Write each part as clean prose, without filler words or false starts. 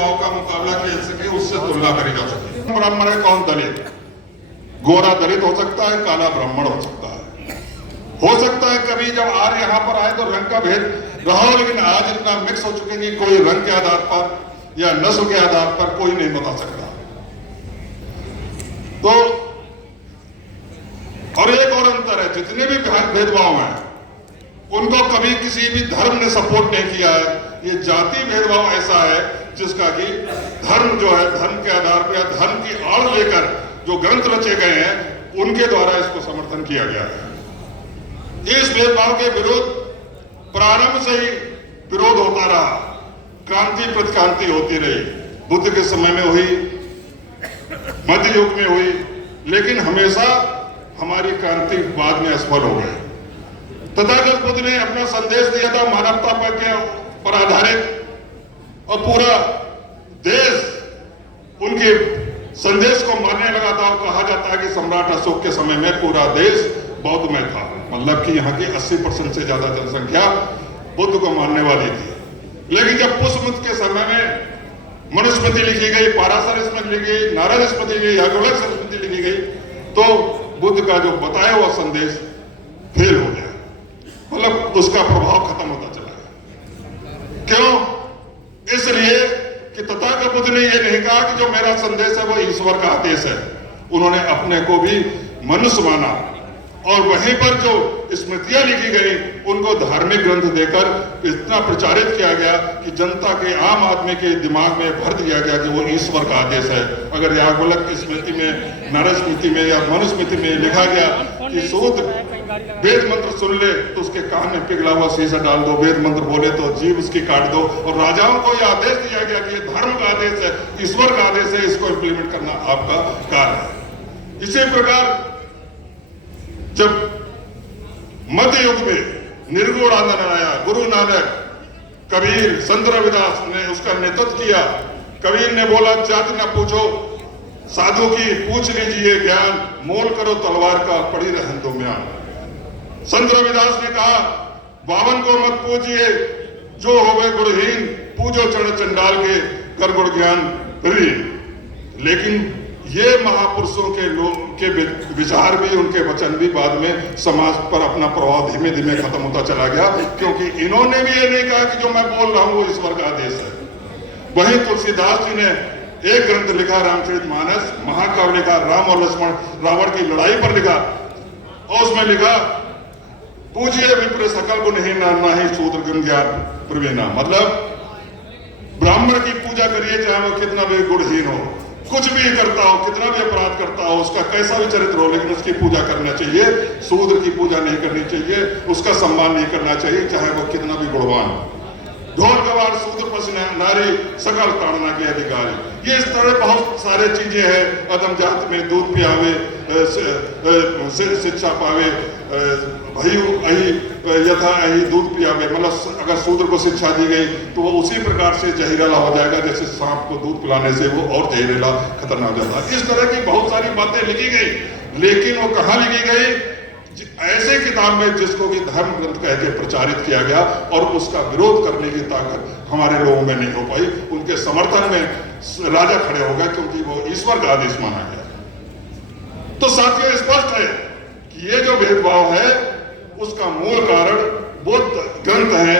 भेदभाव का मुकाबला किया सके, उससे तुलना करी जा सके। ब्राह्मण है, कौन दलित? गोरा दलित हो सकता है, काला ब्राह्मण हो सकता है। हो सकता है कभी जब आर्य यहाँ पर आए तो रंग का भेद रहा हो, लेकिन आज इतना मिक्स हो चुके कि कोई रंग के आधार पर या नस्ल के आधार पर कोई नहीं बता सकता। तो और एक और अंतर है, जितने भी भेदभाव हैं उनको कभी किसी भी धर्म ने सपोर्ट नहीं किया है। ये जाति भेदभाव ऐसा है जिसका कि धर्म जो है, धर्म के आधार पर या धर्म की आड़ लेकर जो ग्रंथ रचे गए हैं उनके द्वारा इसको समर्थन किया गया है। इस भेदभाव के विरोध प्रारंभ से ही विरोध होता रहा, क्रांति प्रतिक्रांति होती रही, बुद्ध के समय में हुई, मध्य युग में हुई, लेकिन हमेशा हमारी क्रांति बाद में असफल हो गई। तथागत बुद्ध ने अपना संदेश दिया था मानवता पर आधारित, और पूरा देश उनके संदेश को मानने लगा था। और कहा जाता है कि सम्राट अशोक के समय में पूरा देश बौद्धमय था, मतलब कि यहाँ की 80% से ज्यादा जनसंख्या बुद्ध को मानने वाली थी। लेकिन जब पुष्पमत के समय में मनुस्मृति लिखी गई, पाराशर स्मृति लिखी गई, नारद स्मृति लिखी गई, याज्ञवल्क्य स्मृति लिखी गई, तो बुद्ध का जो बताया हुआ संदेश फेल हो गया, मतलब उसका प्रभाव खत्म होता चला गया। क्यों? इसलिए कि तथागत बुद्ध ने यह नहीं कहा कि जो मेरा संदेश है वो ईश्वर का आदेश है। उन्होंने अपने को भी मनुष्य माना, और वहीं पर जो स्मृतियां लिखी गई उनको धार्मिक ग्रंथ देकर इतना प्रचारित किया गया कि जनता के, आम आदमी के दिमाग में भर दिया गया कि वो ईश्वर का आदेश है। अगर याज्ञवल्क्य स्मृति में, नारद स्मृति में या मनुस्मृति में लिखा गया कि शूद्र वेद मंत्र सुन ले तो उसके कान में पिघला हुआ शीशा डाल दो, वेद मंत्र बोले तो जीभ उसकी काट दो, और राजाओं को यह आदेश दिया गया कि ये धर्म का आदेश है, ईश्वर का आदेश है, इसको इंप्लीमेंट करना आपका कार्य है। इसी प्रकार जब मध्य युग में निर्गुण आंदोलन आया, गुरु नानक, कबीर, संत रविदास ने उसका नेतृत्व किया। कबीर ने बोला जाति न पूछो साधु की, पूछ लीजिए ज्ञान, मोल करो तलवार का, पड़ी रहन दो म्यान। संत रविदास ने कहा बावन को मत पूजिए, जो होवे गुणहीन, पूजो चढ़ चंडाल के, कर गुण ज्ञान प्रिय। लेकिन ये महापुरुषों के विचार भी, उनके वचन भी बाद में समाज पर अपना प्रभाव धीमे धीमे खत्म होता चला गया, क्योंकि इन्होंने भी ये नहीं कहा कि जो मैं बोल रहा हूं वो ईश्वर का आदेश है। वहीं तुलसीदास जी ने एक ग्रंथ लिखा रामचरितमानस, महाकाव्य लिखा, राम और लक्ष्मण रावण की लड़ाई पर लिखा, और उसमें लिखा पूजिए विप्र सकल गुणहीन, नाही शूद्र गुण ज्ञान प्रवीणा। मतलब ब्राह्मण की पूजा करिए चाहे वो कितना भी गुणहीन हो, कुछ भी करता हो, कितना भी अपराध करता हो, उसका कैसा भी चरित्र हो, लेकिन उसकी पूजा करना चाहिए। शूद्र की पूजा नहीं करनी चाहिए, उसका सम्मान नहीं करना चाहिए, चाहे वो कितना भी गुणवान हो। ढोल गवार शूद्र पस नारी, सकल ताड़ना के अधिकारी। ये इस तरह बहुत सारे चीजें हैं। अदम जात में दूध पियावे, शिक्षा पावे, भयु अहि यथा अहि दूध पियावे। मतलब अगर शूद्र को शिक्षा दी गई तो वो उसी प्रकार से जहरीला हो जाएगा जैसे सांप को दूध पिलाने से वो और जहरीला खतरनाक हो जाता है। इस तरह की बहुत सारी बातें लिखी गई, लेकिन वो कहाँ लिखी गई? ऐसे किताब में जिसको कि धर्म ग्रंथ कह के प्रचारित किया गया, और उसका विरोध करने की ताकत हमारे लोगों में नहीं हो पाई। उनके समर्थन में राजा खड़े हो गए, क्योंकि वो ईश्वर का आदेश माना गया। तो साथियों, स्पष्ट है कि ये जो भेदभाव है उसका मूल कारण बौद्ध ग्रंथ है,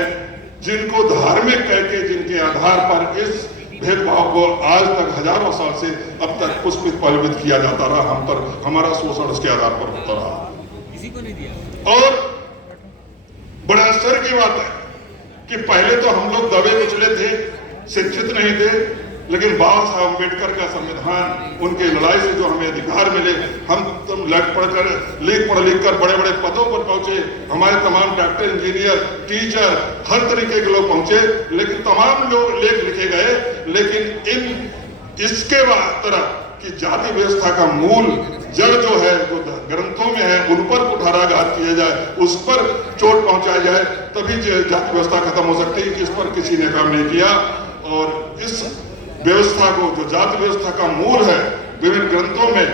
जिनको धार्मिक कह के, जिनके आधार पर इस भेदभाव को आज तक हजारों साल से अब तक पुष्पित पल्वित किया जाता रहा। हम पर हमारा शोषण उसके आधार पर होता रहा। को नहीं दिया। और बड़ा आश्चर्य की बात है कि पहले तो हम लोग दबे कुचले थे, शिक्षित नहीं थे, लेकिन बाबा साहब अम्बेडकर का संविधान, उनके लड़ाई से जो हमें अधिकार मिले, हम तुम पढ़ लिख कर बड़े बड़े पदों पर पहुंचे। हमारे तमाम डॉक्टर, इंजीनियर, टीचर, हर तरीके के लोग पहुंचे, लेकिन तमाम लोग लेख लिखे गए, लेकिन इसके तरफ कि जाति व्यवस्था का मूल जड़ जो है, जो ग्रंथों में है, उन पर कुठाराघात किया जाए, उस पर चोट पहुंचाई जाए, तभी जाति व्यवस्था खत्म हो सकती है। इस पर किसी ने काम नहीं किया, और इस व्यवस्था को, जो जाति व्यवस्था का मूल है, विभिन्न ग्रंथों में,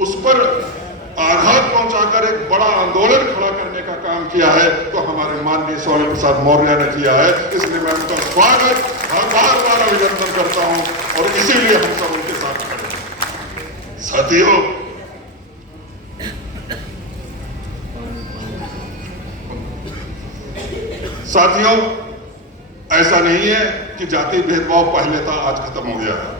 उस पर आघात पहुंचाकर एक बड़ा आंदोलन खड़ा करने का काम किया है। तो हमारे माननीय स्वामी प्रसाद मौर्य ने किया है, इसलिए मैं उनका स्वागत बार बार अभिनंदन करता हूं और इसीलिए हम सब उनके साथ खड़े हैं। साथियों, ऐसा नहीं है कि जाति भेदभाव पहले था, आज खत्म हो गया है।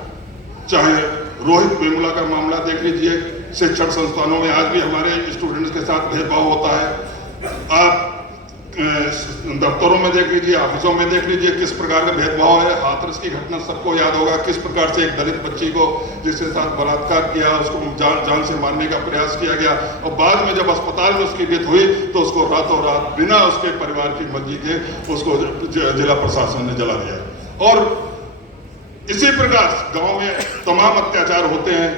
चाहे रोहित वेमुला का मामला देख लीजिए, शिक्षण संस्थानों में आज भी हमारे स्टूडेंट्स के साथ भेदभाव होता है। आप दफ्तरों में देख लीजिए, ऑफिसों में देख लीजिए, किस प्रकार का भेदभाव है। हाथरस की घटना सबको याद होगा, किस प्रकार से एक दलित बच्ची को जिसके साथ बलात्कार किया, उसको जान से मारने का प्रयास किया गया और बाद में जब अस्पताल में उसकी डेथ हुई तो उसको रातों रात बिना उसके परिवार की मर्जी के उसको जिला प्रशासन ने जला दिया। और इसी प्रकार गांव में तमाम अत्याचार होते हैं,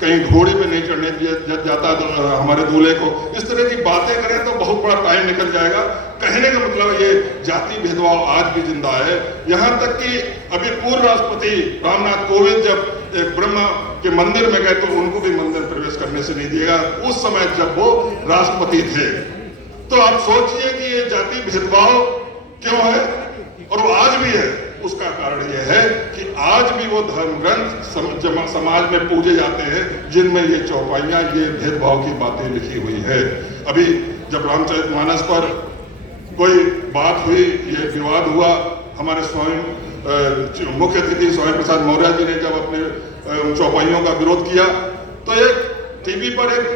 कहीं घोड़ी पे नहीं चढ़ने दिया जाता हमारे दूल्हे को। इस तरह की बातें करें तो बहुत बड़ा टाइम निकल जाएगा। कहने का मतलब ये जाति भेदभाव आज भी जिंदा है। यहाँ तक कि अभी पूर्व राष्ट्रपति रामनाथ कोविंद जब ब्रह्मा के मंदिर में गए तो उनको भी मंदिर प्रवेश करने से नहीं दिएगा, उस समय जब वो राष्ट्रपति थे। तो आप सोचिए कि ये जाति भेदभाव क्यों है और वो आज भी है। उसका कारण यह है कि आज भी वो धर्म ग्रंथ समाज में पूजे जाते हैं जिनमें ये चौपाइयां, ये भेदभाव की बातें लिखी हुई है। अभी जब रामचरितमानस पर कोई बात हुई, ये विवाद हुआ, हमारे स्वयं मुख्य अतिथि स्वामी प्रसाद मौर्य जी ने जब अपने चौपाइयों का विरोध किया तो एक टीवी पर एक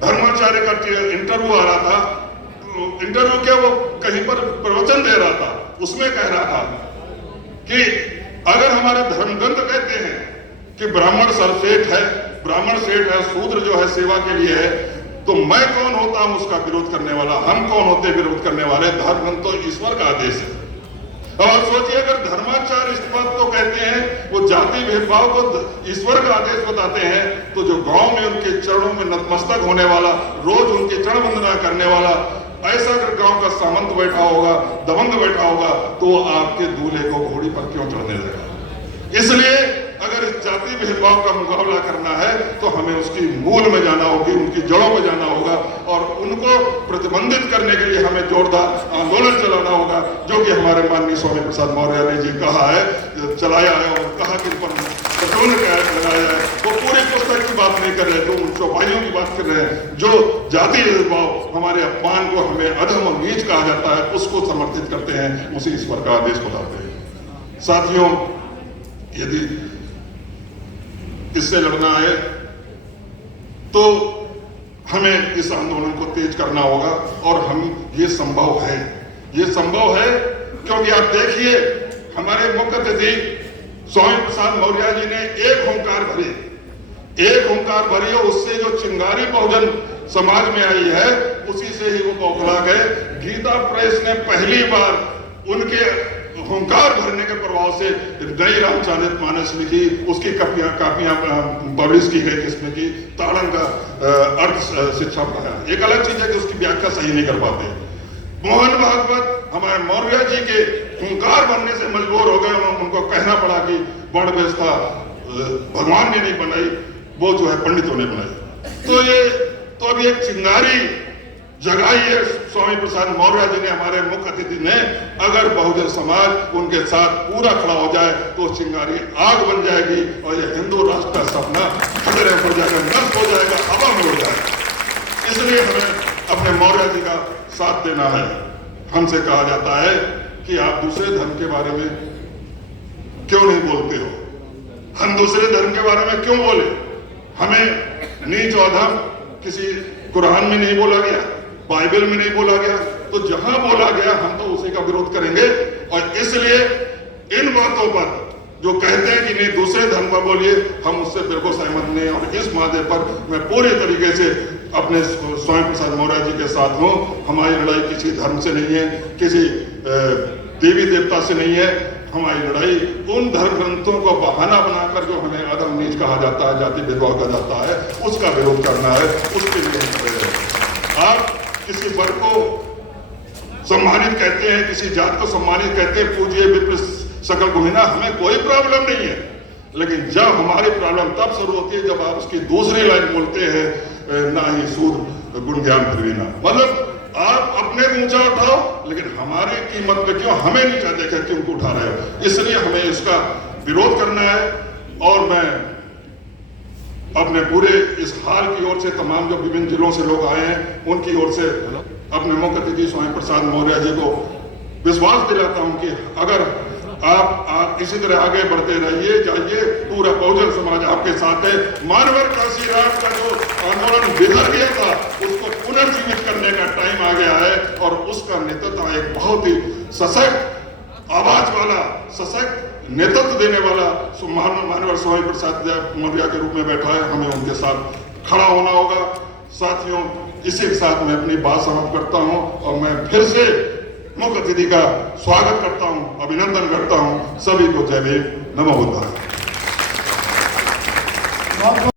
धर्माचार्य का इंटरव्यू आ रहा था। इंटरव्यू क्या, वो कहीं पर प्रवचन दे रहा था, उसमें कह रहा था कि अगर हमारे धर्मग्रंथ कहते हैं कि ब्राह्मण सर्वश्रेष्ठ है, ब्राह्मण श्रेष्ठ है, शूद्र जो है सेवा के लिए है, तो मैं कौन होता हूं उसका विरोध करने वाला, हम कौन होते विरोध करने वाले। धर्मग्रंथ तो ईश्वर का आदेश है। और सोचिए अगर धर्माचार्य इस बात को कहते हैं, वो जाति भेदभाव को ईश्वर का आदेश बताते हैं, तो जो गांव में उनके चरणों में नतमस्तक होने वाला, रोज उनकी चरण वंदना करने वाला, ऐसा अगर गांव का सामंत बैठा होगा, दबंग बैठा होगा, तो आपके दूल्हे को घोड़ी पर क्यों चढ़ने देगा। इसलिए अगर इस जाति भेदभाव का मुकाबला करना है तो हमें उसकी मूल में जाना होगी, उनकी जड़ों में जाना होगा और उनको प्रतिबंधित करने के लिए हमें जोरदार आंदोलन चलाना होगा, जो कि हमारे माननीय स्वामी प्रसाद मौर्य ने जी कहा है, चलाया है और कहा कि प्रतिबंध लगाया है। वो पूरी पुस्तक की बात नहीं कर रहे, तो उन चौपाइयों की बात कर रहे हैं। जो जाति भेदभाव, हमारे अपमान को, हमें अधम और नीच कहा जाता है, उसको समर्थित करते हैं, उसे ईश्वर का आदेश बताते हैं। साथियों, यदि इससे लड़ना है तो हमें इस आंदोलन को तेज करना होगा और हम ये संभव है, ये संभव है क्योंकि आप देखिए हमारे मुख्य अतिथि स्वामी प्रसाद मौर्य जी ने एक ओंकार भरी और उससे जो चिंगारी बहुजन समाज में आई है उसी से ही वो बौखला गए। गीता प्रेस ने पहली बार उनके हुंकार भरने के प्रभाव से नई रामचरितमानस लिखी, उसकी कापियां पब्लिश की गई, जिसमें कि ताड़न का अर्थ शिक्षा पढ़ाया। एक अलग चीज है कि उसकी व्याख्या सही नहीं कर पाते। मोहन भागवत हमारे मौर्य जी के हुंकार भरने से मजबूर हो गए, उनको कहना पड़ा कि वर्ण व्यवस्था भगवान ने नहीं बनाई, वो जो है पंडितों ने बनाई। तो अब एक चिंगारी जगाई है स्वामी प्रसाद मौर्य जी ने, हमारे मुख्य अतिथि ने। अगर बहुजन समाज उनके साथ पूरा खड़ा हो जाए तो चिंगारी आग बन जाएगी और ये हिंदू राष्ट्र का सपना खतरे में पड़ जाएगा, नष्ट हो जाएगा, हवा में उड़ जाएगा। इसलिए हमें अपने मौर्य जी का साथ देना है। हमसे कहा जाता है कि आप दूसरे धर्म के बारे में क्यों नहीं बोलते हो, हम दूसरे धर्म के बारे में क्यों बोले। हमें नीच और अधम किसी कुरान में नहीं बोला गया, बाइबल में नहीं बोला गया, तो जहां बोला गया हम तो उसी का विरोध करेंगे। और इसलिए इन बातों पर जो कहते हैं कि नहीं दूसरे धर्म का बोलिए, हम उससे बिल्कुल सहमत नहीं। और इस मामले पर मैं पूरी तरीके से अपने स्वामी प्रसाद मौर्य जी के साथ हूं। हमारी लड़ाई किसी धर्म से नहीं है, किसी देवी देवता से नहीं है। हमारी लड़ाई उन धर्म ग्रंथों को बहाना बनाकर जो हमें अधम नीच कहा जाता है, जाति भेदभाव कहा जाता है, उसका विरोध करना है। उसके लिए आप किसी वर्ग को सम्मानित कहते हैं, किसी जात को सम्मानित कहते हैं, पूजिए विप्र सकल गुहिना, हमें कोई प्रॉब्लम नहीं है। लेकिन जब हमारी प्रॉब्लम तब शुरू होती है जब आप उसकी दूसरी लाइन बोलते हैं, ना ही सूद गुण ज्ञान फिरना। मतलब आप अपने अपने को ऊंचा उठाओ, लेकिन हमारी कीमत पे क्यों हमें नीचा देकर क्यों उनको उठा रहे हो? इसलिए हमें इसका विरोध करना है। और मैं अपने पूरे इस हाल की ओर से, तमाम जो विभिन्न जिलों से लोग आए हैं उनकी ओर से अपने मुख्य अतिथि स्वामी प्रसाद मौर्य जी को विश्वास दिलाता हूं कि अगर आप इसी तरह आगे बढ़ते रहिए, जाइए, पूरा बहुजन समाज आपके साथ है। मानवर काशीराज का जो आंदोलन बिखर गया था उसको पुनर्जीवित करने का टाइम आ गया है और उसका नेतृत्व एक बहुत ही सशक्त आवाज वाला, सशक्त नेतृत्व देने वाला मानवर स्वामी प्रसाद मौर्य के रूप में बैठा है। हमें उनके साथ खड़ा होना होगा। साथियों, इसी के साथ मैं अपनी बात समाप्त करता हूं और मैं फिर से मुख्य अतिथि का स्वागत करता हूं, अभिनंदन करता हूं। सभी को जय भीम, नमो बुद्धाय।